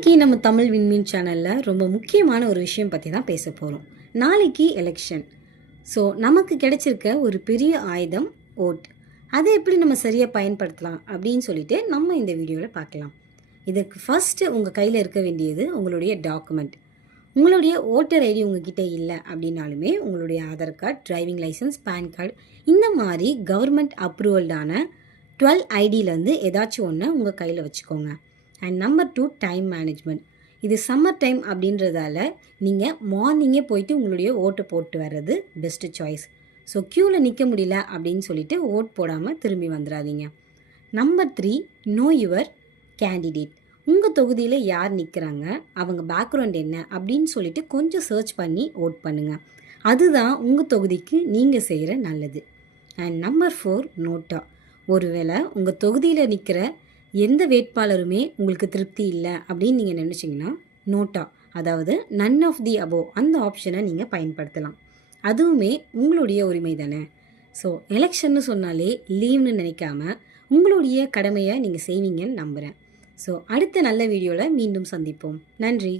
இன்னைக்கு நம்ம தமிழ் விண்மீன் சேனலில் ரொம்ப முக்கியமான ஒரு விஷயம் பற்றி தான் பேச போகிறோம். நாளைக்கு எலெக்ஷன். ஸோ நமக்கு கிடைச்சிருக்க ஒரு பெரிய ஆயுதம் ஓட். அதை எப்படி நம்ம சரியாக பயன்படுத்தலாம் அப்படின்னு சொல்லிட்டு நம்ம இந்த வீடியோவில் பார்க்கலாம். இதுக்கு ஃபஸ்ட்டு உங்கள் கையில் இருக்க வேண்டியது உங்களுடைய டாக்குமெண்ட். உங்களுடைய ஓட்டர் ஐடி உங்ககிட்ட இல்லை அப்படின்னாலுமே உங்களுடைய Aadhaar card, driving licence, PAN card இந்த மாதிரி கவர்மெண்ட் அப்ரூவல்டான 12 ஐடியிலேருந்து ஏதாச்சும் ஒன்று உங்கள் கையில் வச்சுக்கோங்க. And number 2, time management. இது சம்மர் டைம் அப்படின்றதால நீங்கள் மார்னிங்கே போயிட்டு உங்களுடைய ஓட்டு போட்டு வர்றது பெஸ்ட்டு சாய்ஸ். ஸோ க்யூவில் நிற்க முடியல அப்படின்னு சொல்லிட்டு ஓட் போடாமல் திரும்பி வந்துடாதீங்க. Number 3, know your candidate. உங்கள் தொகுதியில் யார் நிற்கிறாங்க, அவங்க பேக்ரவுண்ட் என்ன அப்படின்னு சொல்லிட்டு கொஞ்சம் சர்ச் பண்ணி ஓட் பண்ணுங்கள். அதுதான் உங்கள் தொகுதிக்கு நீங்கள் செய்கிற நல்லது. And number 4, NOTA. ஒருவேளை உங்கள் தொகுதியில் நிற்கிற எந்த வேட்பாளருமே உங்களுக்கு திருப்தி இல்லை அப்படின்னு நீங்கள் நினச்சிங்கன்னா நோட்டா, அதாவது நன் ஆஃப் தி அபோவ் அந்த ஆப்ஷனை நீங்கள் பயன்படுத்தலாம். அதுவுமே உங்களுடைய உரிமை தானே. ஸோ எலெக்ஷன்னு சொன்னாலே லீவ்னு நினைக்காம உங்களுடைய கடமையை நீங்கள் செய்வீங்கன்னு நம்புகிறேன். ஸோ அடுத்த நல்ல வீடியோவில் மீண்டும் சந்திப்போம். நன்றி.